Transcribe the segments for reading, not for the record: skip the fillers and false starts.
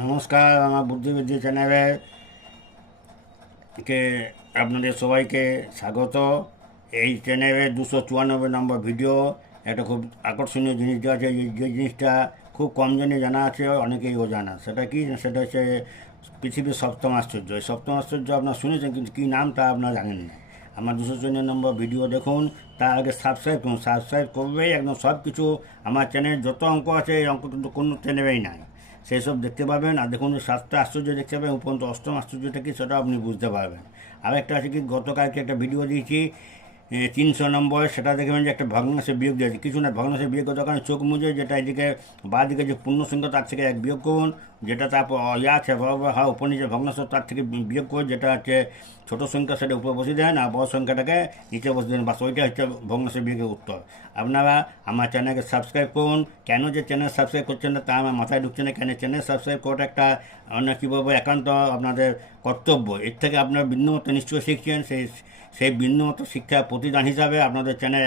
নমস্কার, আমার বুদ্ধিবৃদ্ধি চ্যানেলে কে আপনাদের সবাইকে স্বাগত। এই চ্যানেলে 294 নম্বর ভিডিও। একটা খুব আকর্ষণীয় জিনিস দেওয়া আছে, যে জিনিসটা খুব কম জনে জানা আছে, অনেকেই জানা। সেটা কি? সেটা হচ্ছে পৃথিবীর সপ্তম আশ্চর্য। এই সপ্তম আশ্চর্য আপনার শুনেছেন, কিন্তু কী নাম তা আপনারা জানেন না। আমার 294 নম্বর ভিডিও দেখুন, তার আগে সাবস্ক্রাইব করুন। সাবস্ক্রাইব করবেই একদম সব কিছু। আমার চ্যানেল যত অঙ্ক আছে, এই অঙ্ক কিন্তু কোনো চ্যানেলেই নাই। সেই সব দেখতে পাবেন। আর দেখুন, সাতটা আশ্চর্য দেখতে পাবেন, উপরন্ত অষ্টম আশ্চর্যটা কি সেটা আপনি বুঝতে পারবেন। আর একটা আছে কি, গতকালকে একটা ভিডিও দিয়েছি 300 নম্বরে, সেটা দেখবেন যে একটা ভগ্নাংশে বিয়োগ দিয়েছে। কিছু না, ভগ্নাংশে বিয়োগ করতে কারণে চোখ মুজে, যেটা এদিকে বা দিকে যে পূর্ণ সংখ্যা তার থেকে এক বিয়োগ করুন, যেটা তারপর আছে উপর নিচে ভগ্নাংশ তার থেকে বিয়োগ করুন, যেটা হচ্ছে ছোটো সংখ্যা সেটা উপরে বসিয়ে দেন, আর বড় সংখ্যাটাকে নিচে বসিয়ে দেন। বাস ওইটা হচ্ছে ভগ্নাংশে বিয়োগের উত্তর। আপনারা আমার চ্যানেলকে সাবস্ক্রাইব করুন। কেন যে চ্যানেল সাবস্ক্রাইব করছেন না তা আমার মাথায় ঢুকছে না। কেন চ্যানেল সাবস্ক্রাইব করাটা একটা অনেক কী বলবো, একান্ত আপনাদের কর্তব্য। এর থেকে আপনারা বিন্দুমাত্র নিশ্চয়ই শিখছেন। সেই বিন্দুমাত্র শিক্ষার প্রতিদান হিসাবে আপনাদের চ্যানেল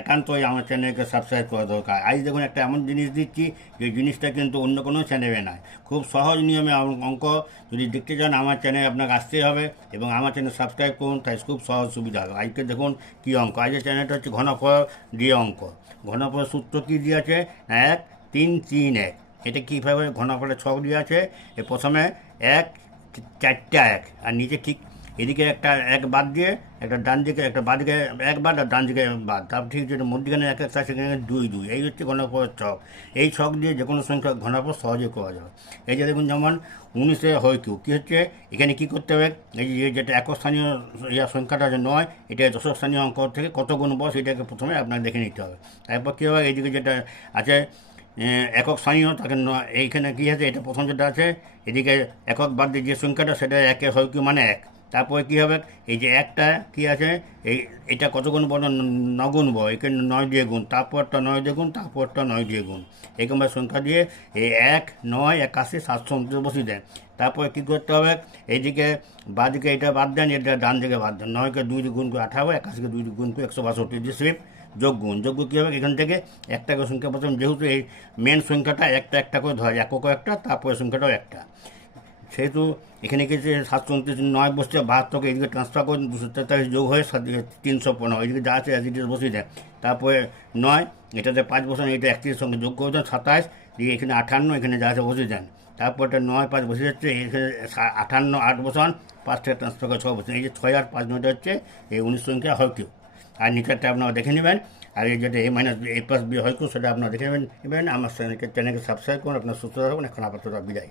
একান্তই আমার চ্যানেলকে সাবস্ক্রাইব করা দরকার। আজ দেখুন, একটা এমন জিনিস দিচ্ছি যে জিনিসটা কিন্তু অন্য কোনো চ্যানেলে নাই। খুব সহজ নিয়মে অঙ্ক। যদি দেখতে চান আমার চ্যানেল আপনাকে আসতেই হবে এবং আমার চ্যানেল সাবস্ক্রাইব করুন, তাই খুব সহজ সুবিধা হবে। আজকে দেখুন কী অঙ্ক। আজকের চ্যানেলটা হচ্ছে ঘনফল দিয়ে অঙ্ক। ঘনফলের সূত্র কী দিয়েছে? 1 3 3 1। এটা কীভাবে ঘনফলের ছক দিয়ে আছে? প্রথমে 1 4টা 1, আর নিচে ঠিক এদিকে একটা 1 বাদ দিয়ে একটা ডান দিকে, একটা বাঁ দিকে 1 বাদ আর ডান দিকে বাদ, তারপর ঠিক যেটা মধ্যখানে 1 আছে সেখানে 2 2। এই হচ্ছে ঘনফলের ছক। এই ছক দিয়ে যে কোনো সংখ্যা ঘনফল সহজে করা যাবে। এই যে দেখুন, যেমন 19-এ হয় কিউ কী হচ্ছে, এখানে কী করতে হবে? এই যে যেটা একক স্থানীয় সংখ্যাটা যে নয়, এটা দশক স্থানীয় অঙ্ক থেকে কত গুণ বস, এটাকে প্রথমে আপনাকে দেখে নিতে হবে। তারপর কী হবে, এইদিকে যেটা আছে একক স্থানীয়, তাকে এইখানে কী আছে, এটা প্রথম যেটা আছে, এদিকে একক বাদ দিয়ে যে সংখ্যাটা সেটা একে হয় কিউ মানে 1। তারপরে কী হবে, এই যে একটা কী আছে, এটা কত গুণ বড়? 9 গুণ বড়। এখানে 9 দিয়ে গুণ, তারপরটা 9 দিয়ে গুণ, তারপরটা 9 দিয়ে গুণ। এরকমভাবে সংখ্যা দিয়ে এই 1 9 81 729 বসিয়ে দেন। তারপরে কী করতে হবে, এইদিকে বাঁ দিকে এটা বাদ দেন, এটা ডান দিকে বাদ দেন। 9কে 2 দিয়ে গুণ করে 18, 81কে 2 দিয়ে গুণ করে 162, যে সেভ যোগ গুণ। যোগ্য কী হবে, এখান থেকে একটা করে সংখ্যা প্রথম, যেহেতু এই মেন সংখ্যাটা একটা একটা করে ধরা যায়, একক একটা, তারপরে সংখ্যাটাও একটা, সেহেতু এখানে কিছু 729 9 বসছে, 72কে এদিকে ট্রান্সফার করে 243 যোগ হয়ে 315, এদিকে যা আছে এদিকে বসিয়ে দেয়। তারপরে 9, এটাতে 5 বসান, এটা 31 সঙ্গে যোগ করে দেন 27, দিয়ে এখানে 58, এখানে যা আছে বসিয়ে দেন। তারপরটা 9 5 বসে যাচ্ছে, এখানে 58 8 বসান, 5 থেকে ট্রান্সফার করে 6 বসান। এই যে 6 আর 5 9টা হচ্ছে এই 19 সংখ্যা হয় কেউ। আর নিচেরটা আপনারা দেখে নেবেন। আর এই যেটা A-B হয় কেউ, সেটা আপনারা দেখে নেবেন। আমার চ্যানেলকে সাবস্ক্রাইব করুন। আপনার সুস্থ থাকুন। এখন আপাতত বিদায়।